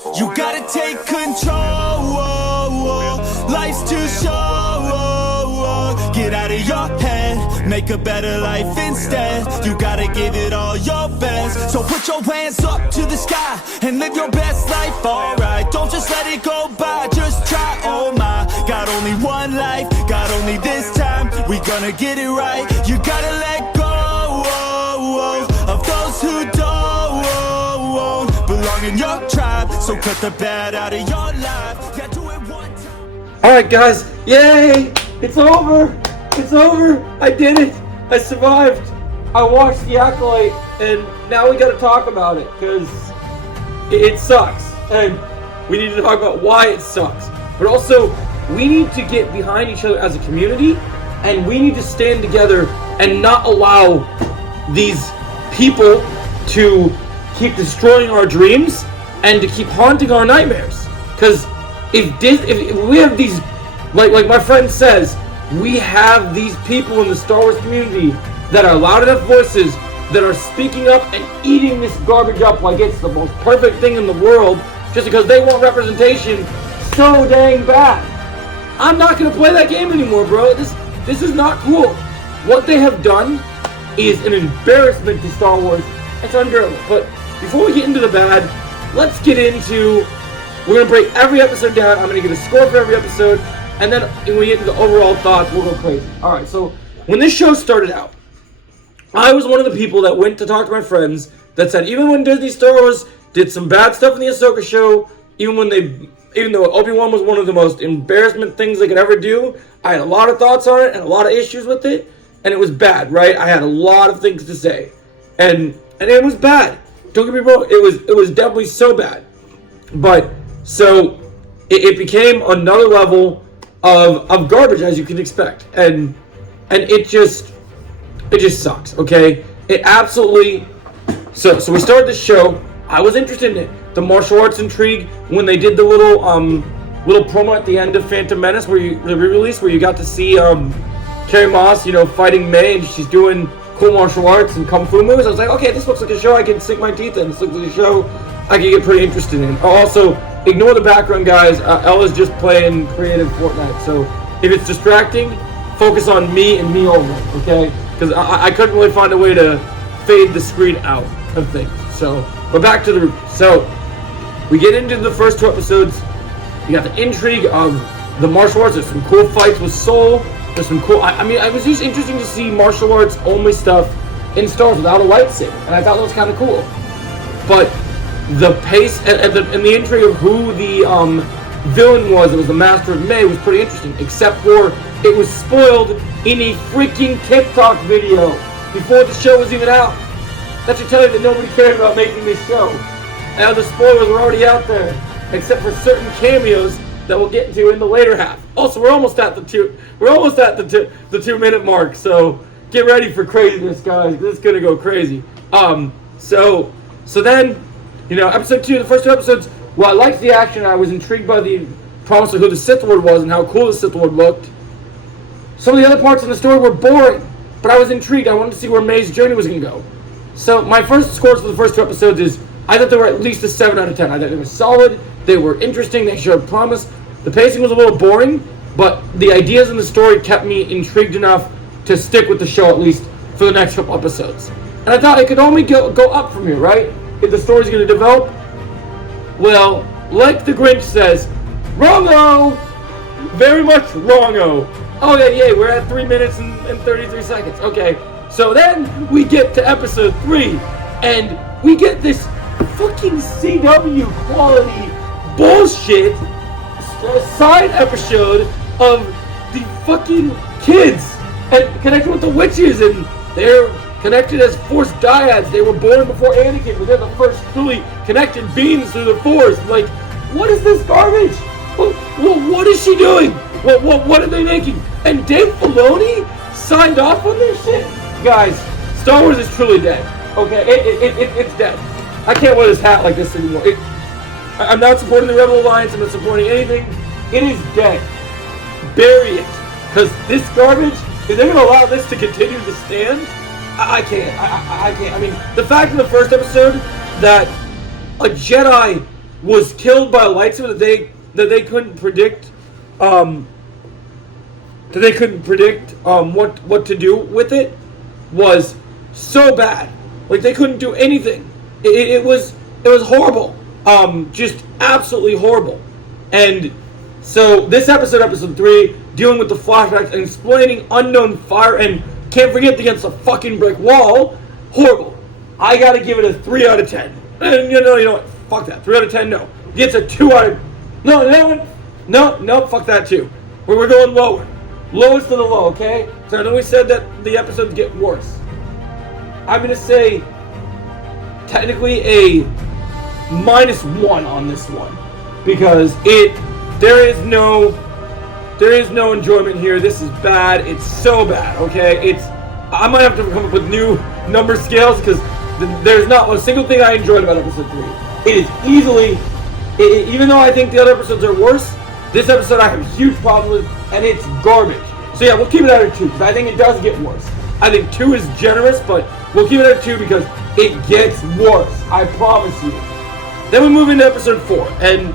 You gotta take control, life's too short. Get out of your head, make a better life instead. You gotta give it all your best. So put your hands up to the sky and live your best life, alright. Don't just let it go by, just try, oh my. Got only one life, got only this time. We gonna get it right. You gotta let go of those who don't belong in your tribe. So cut the bad out of your life. Yeah, do it one time. Alright guys, yay! It's over! It's over! I did it! I survived! I watched the Acolyte, and now we gotta talk about it, because it sucks. And we need to talk about why it sucks. But also, we need to get behind each other as a community, and we need to stand together and not allow these people to keep destroying our dreams and to keep haunting our nightmares. Because if we have these, like my friend says, we have these people in the Star Wars community that are loud enough voices that are speaking up and eating this garbage up like it's the most perfect thing in the world just because they want representation so dang bad. I'm not gonna play that game anymore, bro. This is not cool. What they have done is an embarrassment to Star Wars. It's unbearable. But before we get into the bad, let's get into, we're gonna break every episode down. I'm gonna give a score for every episode, and then when we get into the overall thoughts, we'll go crazy. Alright, so when this show started out, I was one of the people that went to talk to my friends that said even when Disney Star Wars did some bad stuff in the Ahsoka show, even though Obi-Wan was one of the most embarrassment things they could ever do, I had a lot of thoughts on it and a lot of issues with it, and it was bad, right? I had a lot of things to say, and it was bad. Don't get me wrong, it was definitely so bad. But so it became another level of garbage, as you can expect, and it just sucks. Okay, it absolutely. So we started this show. I was interested in it. The martial arts intrigue when they did the little promo at the end of Phantom Menace, the re-release, where you got to see Carrie Moss, fighting May, and she's doing cool martial arts and kung fu moves. I was like, okay, this looks like a show I can sink my teeth in. This looks like a show I can get pretty interested in. Also, ignore the background, guys. Ella's just playing creative Fortnite, so if it's distracting, focus on me and me only, okay? Because I couldn't really find a way to fade the screen out of things. So, but back to so we get into the first two episodes. You got the intrigue of the martial arts. There's some cool fights with Soul. There's some cool. It was just interesting to see martial arts only stuff in Star Wars without a lightsaber, and I thought that was kind of cool. But the pace and the intrigue of who the villain was, it was the Master of May, was pretty interesting. Except for it was spoiled in a freaking TikTok video before the show was even out. That should tell you that nobody cared about making this show. Now the spoilers were already out there, except for certain cameos that we'll get into in the later half. Also, we're almost at the 2 minute mark, so get ready for craziness, guys. This is gonna go crazy. So then, episode 2, the first 2 episodes. Well, I liked the action. I was intrigued by the promise of who the Sith Lord was and how cool the Sith Lord looked. Some of the other parts of the story were boring, but I was intrigued. I wanted to see where May's journey was gonna go. So my first scores for the first 2 episodes is, I thought they were at least a 7 out of 10. I thought they were solid, they were interesting, they showed promise. The pacing was a little boring, but the ideas in the story kept me intrigued enough to stick with the show at least for the next couple episodes. And I thought it could only go up from here, right? If the story's going to develop. Well, like the Grinch says, wrong-o! Very much wrong-o. Oh yeah, we're at 3 minutes and 33 seconds. Okay, so then we get to episode 3, and we get this fucking CW quality bullshit side episode of the fucking kids and connected with the witches, and they're connected as Force dyads. They were born before Anakin, but they're the first truly connected beings through the Force. Like, what is this garbage? What is she doing? What are they making? And Dave Filoni signed off on this shit? Guys, Star Wars is truly dead. Okay, it's dead. I can't wear this hat like this anymore. I'm not supporting the Rebel Alliance. I'm not supporting anything. It is dead. Bury it. Because this garbage, is they going to allow this to continue to stand? I can't. I can't. I mean, the fact in the first episode that a Jedi was killed by a lightsaber that they couldn't predict, what to do with it, was so bad. Like, they couldn't do anything. It was horrible. Just absolutely horrible. And so this episode 3, dealing with the flashbacks and explaining unknown fire, and can't forget against a fucking brick wall. Horrible. I gotta give it a 3 out of 10. And you know what? Fuck that. 3 out of 10, no. It's a 2 out of... No, fuck that too. We're going lower. Lowest of the low, okay? So I know we said that the episodes get worse. I'm gonna say technically a -1 on this one, because there is no enjoyment here. This is bad. It's so bad, okay? I might have to come up with new number scales, because there's not a single thing I enjoyed about episode 3. It is easily, even though I think the other episodes are worse, this episode I have a huge problem with, and it's garbage. So yeah, we'll keep it at a 2, because I think it does get worse. I think 2 is generous, but we'll keep it at a 2 because it gets worse. I promise you. Then we move into episode 4, and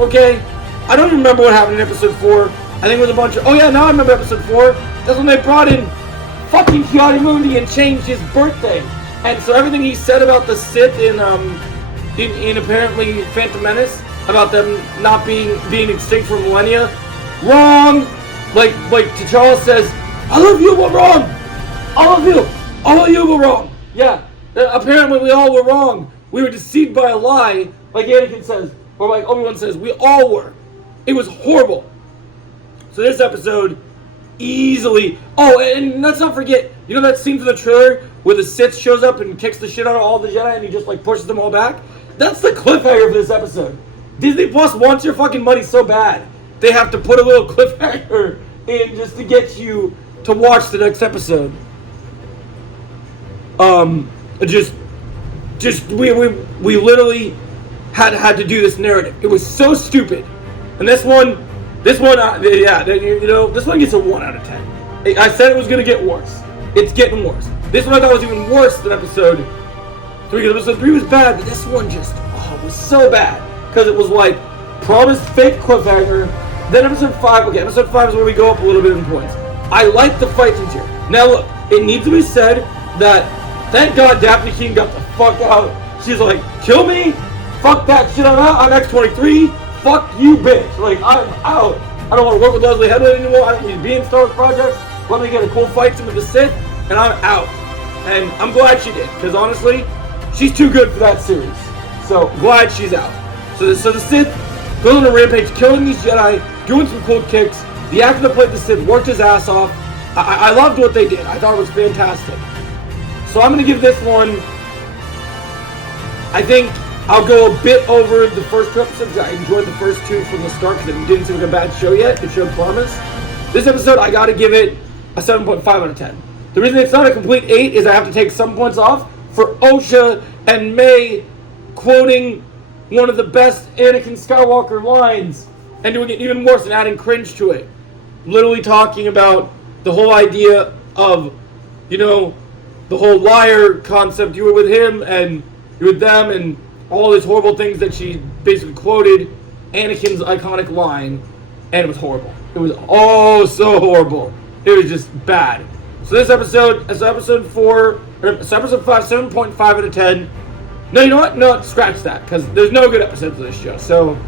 okay, I don't even remember what happened in episode 4. I think it was a bunch of... Oh yeah, now I remember episode 4. That's when they brought in fucking Ki-Adi-Mundi and changed his birthday. And so everything he said about the Sith in apparently Phantom Menace, about them not being extinct for millennia, wrong. Like T'Challa says, all of you were wrong. All of you were wrong. Yeah, apparently we all were wrong. We were deceived by a lie, like Anakin says, or like Obi-Wan says. We all were. It was horrible. So this episode, easily... Oh, and let's not forget, you know that scene from the trailer where the Sith shows up and kicks the shit out of all the Jedi and he just like pushes them all back? That's the cliffhanger for this episode. Disney Plus wants your fucking money so bad, they have to put a little cliffhanger in just to get you to watch the next episode. We literally had to do this narrative. It was so stupid. And this one gets a 1 out of 10. I said it was gonna get worse. It's getting worse. This one I thought was even worse than episode 3. Episode 3 was bad, but this one just was so bad, because it was like promised fake cliffhanger. Then episode 5. Okay, episode 5 is where we go up a little bit in points. I like the fight scenes here. Now look, it needs to be said that thank God Daphne King got the fuck out. She's like, kill me? Fuck that shit, I'm out. I'm X-23. Fuck you, bitch. Like, I'm out. I don't want to work with Leslie Headland anymore. I don't need to be in Star Wars projects. Let me get a cool fight scene with the Sith, and I'm out. And I'm glad she did, because honestly, she's too good for that series. So, glad she's out. So the Sith goes on a rampage, killing these Jedi, doing some cool kicks. The actor that played the Sith worked his ass off. I loved what they did. I thought it was fantastic. So I'm going to give this one, I think I'll go a bit over the first 2 episodes. I enjoyed the first 2 from the start because it didn't seem like a bad show yet. It showed promise. This episode, I got to give it a 7.5 out of 10. The reason it's not a complete 8 is I have to take some points off for Osha and May quoting one of the best Anakin Skywalker lines and doing it even worse and adding cringe to it. Literally talking about the whole idea of, the whole liar concept. You were with him and you're with them, and all these horrible things that she basically quoted Anakin's iconic line, and it was horrible. It was so horrible. It was just bad. So this episode, episode 5, 7.5 out of 10. No, you know what? No, scratch that, because there's no good episodes of this show. So,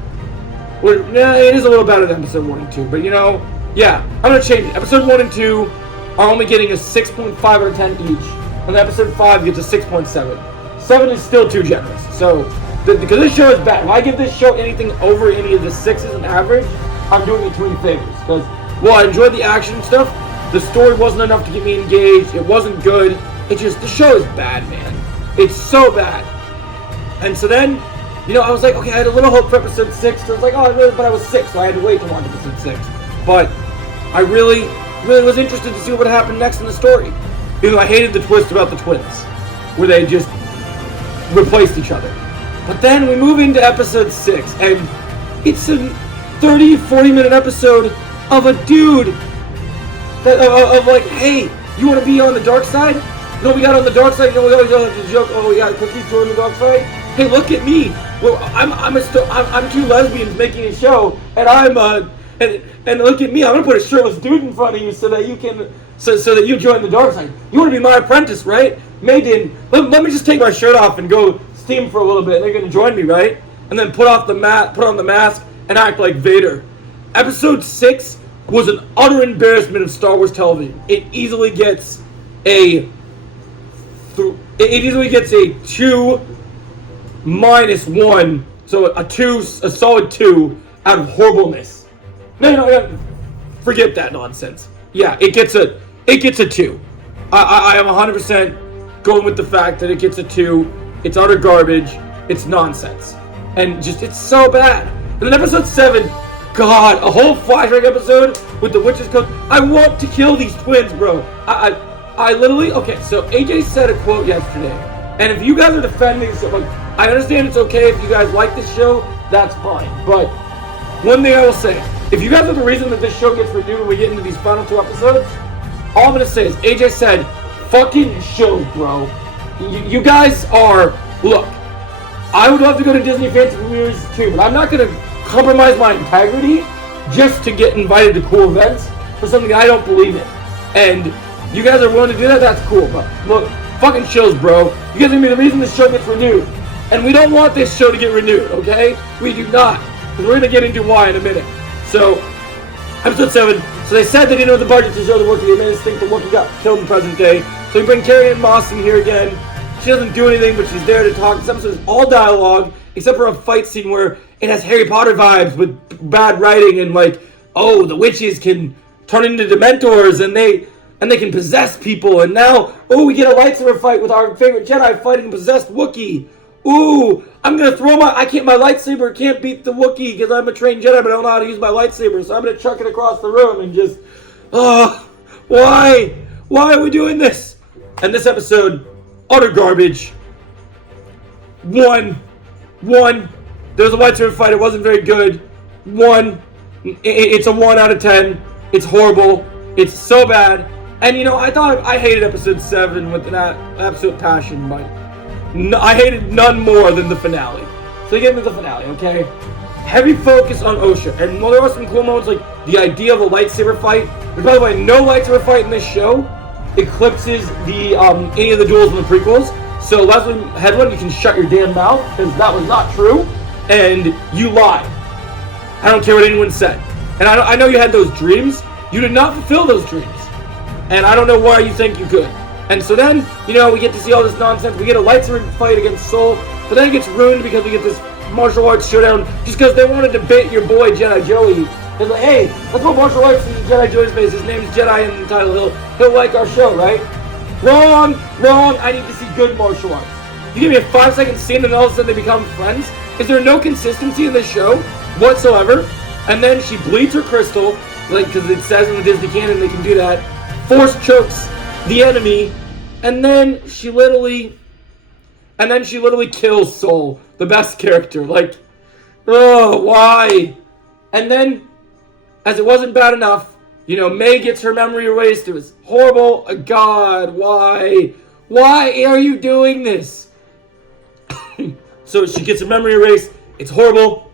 it is a little better than episode 1 and 2, but yeah, I'm going to change it. Episode 1 and 2 are only getting a 6.5 out of 10 each, and episode 5 gets a 6.7. 7 is still too generous. So, because this show is bad. If I give this show anything over any of the 6s in average, I'm doing it 2 favors. Because, I enjoyed the action stuff. The story wasn't enough to get me engaged. It wasn't good. The show is bad, man. It's so bad. And so then, I was like, okay, I had a little hope for episode 6. So I was like, but I was 6, so I had to wait to watch episode 6. But I really was interested to see what would happen next in the story. I hated the twist about the twins, where they just replaced each other. But then we move into episode 6, and it's a 30-40 minute episode of a dude of like, hey, you want to be on the dark side? We got on the dark side. We always have to joke, we got cookies join the dark side. Hey, look at me. Well, I'm two lesbians making a show, and and look at me. I'm gonna put a shirtless dude in front of you so that you can so that you join the dark side. You want to be my apprentice, right? May didn't. Let me just take my shirt off and go steam for a little bit. They're gonna join me, right? And then put on the mask, and act like Vader. Episode 6 was an utter embarrassment of Star Wars television. It easily gets a 2 -1, so a solid 2 out of horribleness. No, forget that nonsense. Yeah, it gets a 2. I am 100% going with the fact that it gets a 2. It's utter garbage. It's nonsense, and just it's so bad. And then episode 7, God, a whole flashback episode with the witches code. I want to kill these twins, bro. I literally, okay, so AJ said a quote yesterday, and if you guys are defending this, like, I understand it's okay if you guys like this show, that's fine, but one thing I will say, if you guys are the reason that this show gets renewed when we get into these final 2 episodes, all I'm gonna say is, AJ said, fucking shows, bro. You guys are, look, I would love to go to Disney Fantasy Premieres too, but I'm not gonna compromise my integrity just to get invited to cool events for something I don't believe in. And you guys are willing to do that, that's cool. But look, fucking shows, bro. You guys are gonna be the reason this show gets renewed. And we don't want this show to get renewed, okay? We do not. Because we're gonna get into why in a minute. So, episode 7. So they said they didn't know the budget to show the Wookiee. They made us think the Wookiee got killed in present day. So we bring Carrie-Ann Moss in here again. She doesn't do anything, but she's there to talk. This episode is all dialogue, except for a fight scene where it has Harry Potter vibes with bad writing and like, oh, the witches can turn into Dementors and they can possess people. And now, oh, we get a lightsaber fight with our favorite Jedi fighting a possessed Wookiee. Ooh, I'm gonna throw my lightsaber can't beat the Wookiee because I'm a trained Jedi, but I don't know how to use my lightsaber, so I'm gonna chuck it across the room and just, why? Why are we doing this? And this episode, utter garbage. One. There was a lightsaber fight. It wasn't very good. 1. It's a 1 out of 10. It's horrible. It's so bad. And you know, I hated episode 7 with an absolute passion, but I hated none more than the finale. So get into the finale, okay? Heavy focus on Osha, and while there are some cool moments like the idea of a lightsaber fight, which by the way, no lightsaber fight in this show eclipses the any of the duels in the prequels. So Leslie Headland, you can shut your damn mouth because that was not true, and you lied. I don't care what anyone said, and I know you had those dreams. You did not fulfill those dreams, and I don't know why you think you could. And so then, you know, we get to see all this nonsense. We get a lightsaber fight against Soul, but then it gets ruined because we get this martial arts showdown just because they want to debate your boy Jedi Joey. They're like, hey, let's put martial arts in Jedi Joey's face. His name is Jedi in the title. He'll like our show, right? Wrong. I need to see good martial arts. You give me a 5-second scene and all of a sudden they become friends? Is there no consistency in this show whatsoever? And then she bleeds her crystal, like, because it says in the Disney canon they can do that. Force chokes the enemy, and then she literally kills Soul, the best character. Like, oh, why? And then, as it wasn't bad enough, you know, May gets her memory erased. It was horrible. God, why? Why are you doing this? So she gets her memory erased. It's horrible.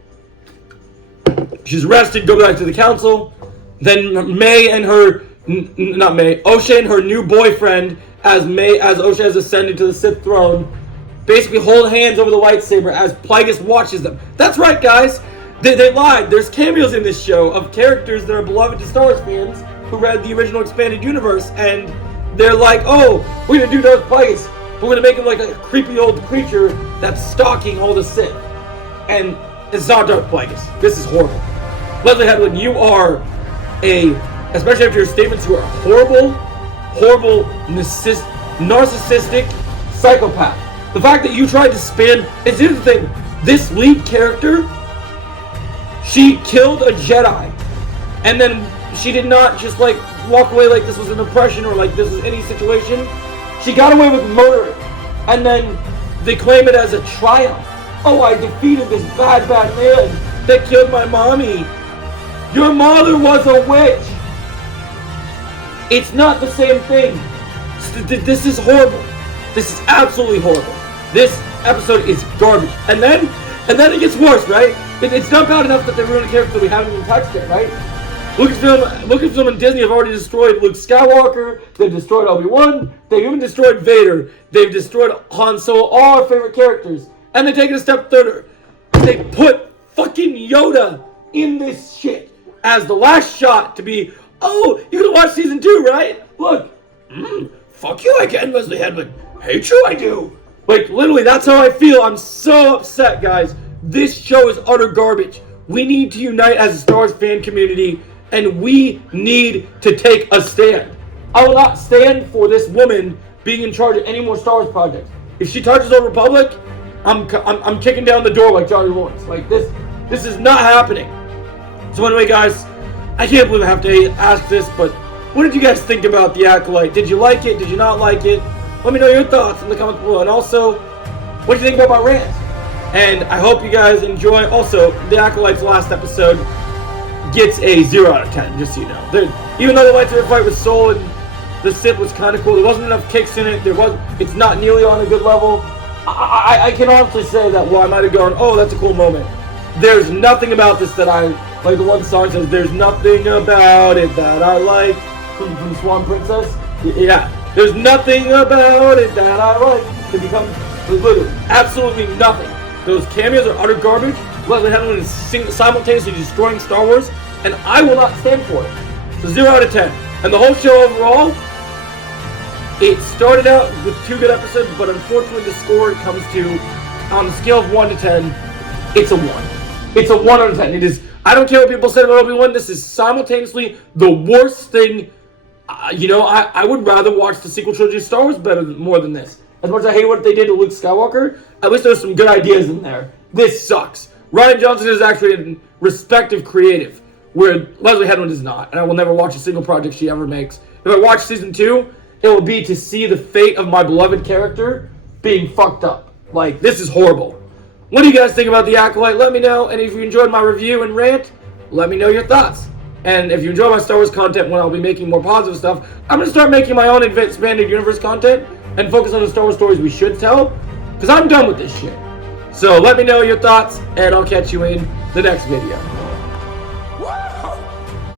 She's arrested, go back to the council. Then May and her, not May, Osha and her new boyfriend, as Osha has ascended to the Sith throne, basically hold hands over the lightsaber as Plagueis watches them. That's right, guys. They lied. There's cameos in this show of characters that are beloved to Star Wars fans who read the original expanded universe, and they're like, oh, we're gonna do Darth Plagueis. We're gonna make him like a creepy old creature that's stalking all the Sith. And it's not Darth Plagueis. This is horrible. Leslie Headland, you are especially after your statements, you are a horrible, narcissistic psychopath. The fact that you tried to spin, here's the thing, this lead character, she killed a Jedi, and then she did not just like walk away like this was an oppression or like this is any situation. She got away with murder, and then they claim it as a triumph. Oh, I defeated this bad man that killed my mommy. Your mother was a witch. It's not the same thing. This is horrible. This is absolutely horrible. This episode is garbage. And then And then it gets worse, right? It's not bad enough that they ruined a character that we haven't even touched it, right? Lucasfilm and Disney have already destroyed Luke Skywalker. They've destroyed Obi-Wan. They've even destroyed Vader. They've destroyed Han Solo, all our favorite characters. And they take it a step further. They put fucking Yoda in this shit as the last shot to be, oh, you're gonna watch season 2, right? Look, fuck you, I can, Leslie Hedman. Hate you, I do. Like, literally, that's how I feel. I'm so upset, guys. This show is utter garbage. We need to unite as a Star Wars fan community, and we need to take a stand. I will not stand for this woman being in charge of any more Star Wars projects. If she touches Old Republic, I'm kicking down the door like Johnny Lawrence. Like, this is not happening. So anyway, guys, I can't believe I have to ask this, but what did you guys think about The Acolyte? Did you like it? Did you not like it? Let me know your thoughts in the comments below. And also, what do you think about my rant? And I hope you guys enjoy. Also, The Acolyte's last episode gets a 0 out of 10, just so you know. Even though the lightsaber fight with Soul and the Sith was kind of cool, there wasn't enough kicks in it. It's not nearly on a good level. I can honestly say that while I might have gone, oh, that's a cool moment, there's nothing about this that I, like the one song says, there's nothing about it that I like, from Swan Princess. Yeah, there's nothing about it that I like. It becomes literally absolutely nothing. Those cameos are utter garbage. Leslie Hedman is simultaneously destroying Star Wars, and I will not stand for it. So 0 out of 10. And the whole show overall, it started out with 2 good episodes, but unfortunately the score comes to, on a scale of 1 to 10, it's a 1. It's a 1 out of 10. It is, I don't care what people say about Obi-Wan, this is simultaneously the worst thing. I would rather watch the sequel trilogy of Star Wars more than this. As much as I hate what they did to Luke Skywalker, at least there's some good ideas in there. This sucks. Rian Johnson is actually a respective creative, where Leslie Hedman is not, and I will never watch a single project she ever makes. If I watch season 2, it will be to see the fate of my beloved character being fucked up. Like, this is horrible. What do you guys think about The Acolyte? Let me know, and if you enjoyed my review and rant, let me know your thoughts. And if you enjoy my Star Wars content when I'll be making more positive stuff, I'm going to start making my own expanded universe content and focus on the Star Wars stories we should tell, because I'm done with this shit. So let me know your thoughts, and I'll catch you in the next video.